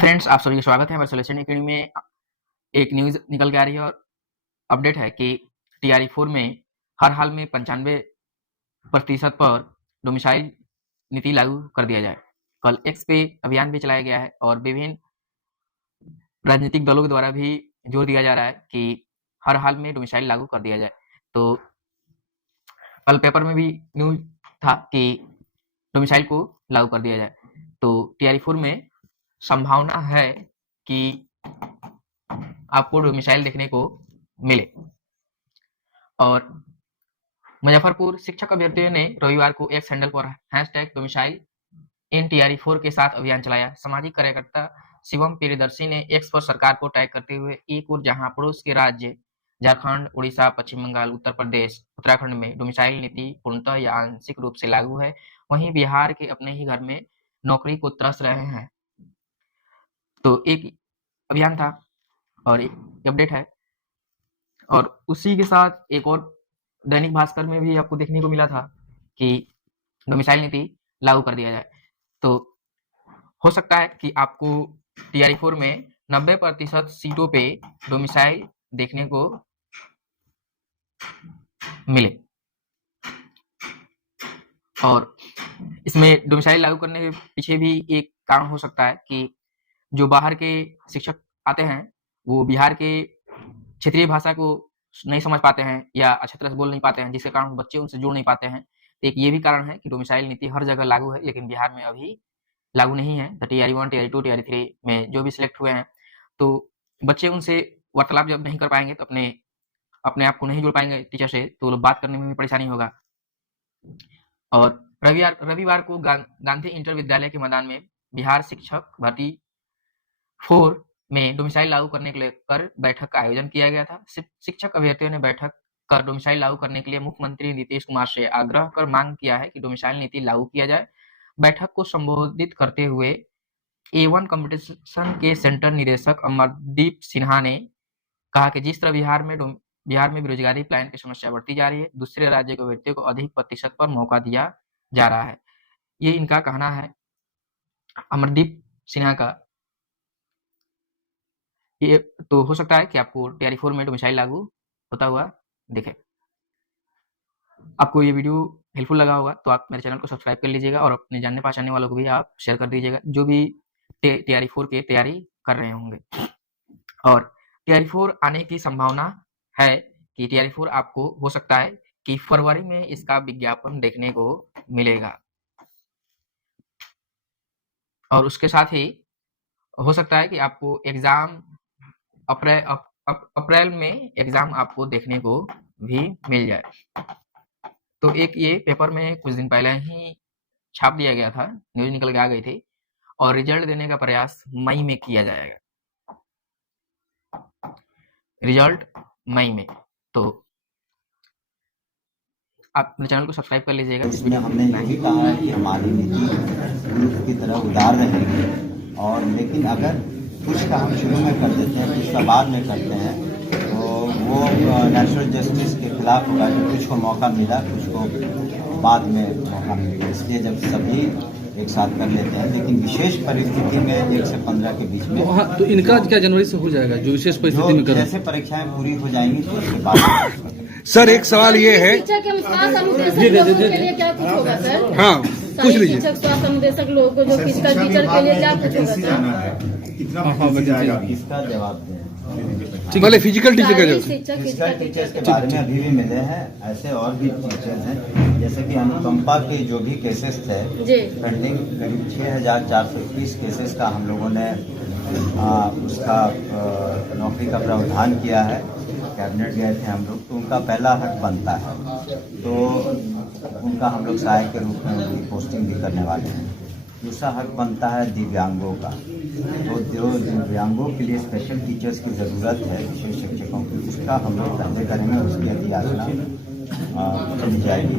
Friends, आप सभी का स्वागत है हमारे सॉल्यूशन एकेडमी में। एक न्यूज़ निकल के आ रही है और अपडेट है कि टीआरई 4 में हर हाल में 95% पर डोमिसाइल नीति लागू कर दिया जाए। कल एक्स पे अभियान भी चलाया गया है और विभिन्न राजनीतिक दलों के द्वारा भी जोर दिया जा रहा है कि हर हाल में डोमिसाइल लागू कर दिया जाए। तो कल पेपर में भी न्यूज़ था कि डोमिसाइल को लागू कर दिया जाए। तो टीआरई 4 में संभावना है कि आपको डोमिसाइल देखने को मिले। और मुजफ्फरपुर शिक्षक अभ्यर्थियों ने रविवार को एक्स हैंडल पर #डोमिसाइल इन टीआरई 4 के साथ अभियान चलाया। सामाजिक कार्यकर्ता शिवम प्रियदर्शी ने एक्स पर सरकार को टैग करते हुए एक और जहां पड़ोस के राज्य झारखंड, उड़ीसा, पश्चिम बंगाल, उत्तर प्रदेश, उत्तराखंड में डोमिसाइल नीति पूर्णतः या आंशिक रूप से लागू है, वहीं बिहार के अपने ही घर में नौकरी को तरस रहे हैं। तो एक अभियान था और एक अपडेट है। और उसी के साथ एक और दैनिक भास्कर में भी आपको देखने को मिला था कि डोमिसाइल नीति लागू कर दिया जाए। तो हो सकता है कि आपको टीआरई 4 में 90% सीटों पे डोमिसाइल देखने को मिले। और इसमें डोमिसाइल लागू करने के पीछे भी एक कारण हो सकता है कि जो बाहर के शिक्षक आते हैं वो बिहार के क्षेत्रीय भाषा को नहीं समझ पाते हैं या अच्छी तरह से बोल नहीं पाते हैं, जिसके कारण बच्चे उनसे जुड़ नहीं पाते हैं। तो एक ये भी कारण है कि डोमिसाइल नीति हर जगह लागू है, लेकिन बिहार में अभी लागू नहीं है। टीआरई 1, टीआरई 2, टीआरई 3 में जो भी सिलेक्ट हुए हैं, तो बच्चे उनसे वार्तालाप जब नहीं कर पाएंगे तो अपने आप को नहीं जुड़ पाएंगे टीचर से, तो बात करने में भी परेशानी होगा। और रविवार को गांधी इंटर विद्यालय के मैदान में बिहार शिक्षक भर्ती 4 में डोमिसाइल लागू करने के लेकर बैठक का आयोजन किया गया था। शिक्षक अभ्यर्थियों ने बैठक कर डोमिसाइल लागू करने के लिए मुख्यमंत्री नीतीश कुमार से आग्रह कर मांग किया है कि डोमिसाइल नीति लागू किया जाए। बैठक को संबोधित करते हुए A1 कंपटीशन के सेंटर निदेशक अमरदीप सिन्हा ने कहा कि जिस तरह बिहार में बेरोजगारी पलायन की समस्या बढ़ती जा रही है, दूसरे राज्य के अभ्यर्थियों को अधिक प्रतिशत पर मौका दिया जा रहा है। ये इनका कहना है, अमरदीप सिन्हा का। ये तो हो सकता है कि आपको टीआरई 4 में डोमिसाइल लागू होता हुआ दिखे। आपको ये वीडियो हेल्पफुल लगा होगा तो आप मेरे चैनल को सब्सक्राइब कर लीजिएगा और अपने जानने पहचानने वालों को भी आप शेयर कर दीजिएगा, जो भी टीआरई 4 की तैयारी कर रहे होंगे। और टीआरई 4 आने की संभावना है कि टीआरई 4 आपको हो सकता है कि फरवरी में इसका विज्ञापन देखने को मिलेगा। और उसके साथ ही हो सकता है कि आपको एग्जाम अप्रैल में एग्जाम आपको देखने को भी मिल जाए। तो एक ये पेपर में कुछ दिन पहले ही छाप दिया गया था, न्यूज निकल के आ गई थी, और रिजल्ट देने का प्रयास मई में किया जाएगा। रिजल्ट मई में। तो आप मेरे चैनल को सब्सक्राइब कर लीजिएगा। इसमें हमने यही कहा है कि हमारी नीति मुल्क की तरह उदार रहेगी, और लेकिन अगर कुछ का हम शुरू में कर देते हैं, कुछ का बाद में करते हैं, तो वो नेचुरल जस्टिस के खिलाफ होगा कि कुछ को मौका मिला, कुछ को बाद में मौका मिलेगा। इसलिए जब सभी एक साथ कर लेते हैं, लेकिन विशेष परिस्थिति में 1 से 15 के बीच में तो इनका क्या जनवरी से हो जाएगा, जो विशेष परिस्थिति में जैसे परीक्षाएं पूरी हो जाएंगी तो उसके बाद। सर एक सवाल ये है, हाँ पूछ लीजिए। शिक्षक स्वास्थ्य अनुदेशक लोगों को जो फिजिकल टीचर के लिए क्या कुछ होगा सर? इसका जवाब दें। पहले फिजिकल टीचर का जवाब। फिजिकल टीचर्स के बारे में अभी भी मिले हैं, ऐसे और भी टीचर्स हैं, जैसे कि अनुकंपा के जो भी केसेस थे पेंडिंग, करीब 6421 केसेस का हम लोगों ने उसका नौकरी का प्रावधान किया है। कैबिनेट गए थे हम लोग, तो उनका पहला हक बनता है, तो उनका हम लोग सहायक के रूप में उनकी पोस्टिंग भी करने वाले हैं। दूसरा हक बनता है दिव्यांगों का, तो जो दिव्यांगों के लिए स्पेशल टीचर्स की ज़रूरत है, विशेष शिक्षकों की, उसका हम लोग पहले करेंगे, उसकी अभी आलोचना चली जाएगी।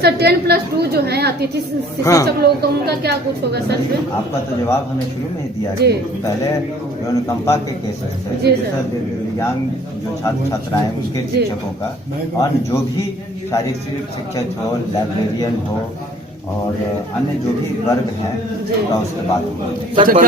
सर 10+2 जो है अतिथि शिक्षक लोगों का, उनका क्या कुछ होगा सर? आपका तो जवाब हमें शुरू में ही दिया कि पहले जो अनुकंपा के केसेस थे, दिव्यांग जो छात्र छात्राएं उसके शिक्षकों का, और जो भी शारीरिक शिक्षक हो, लाइब्रेरियन हो, और अन्य जो भी वर्ग हैं जी। का उसके बाद होगा। अच्छा, क्या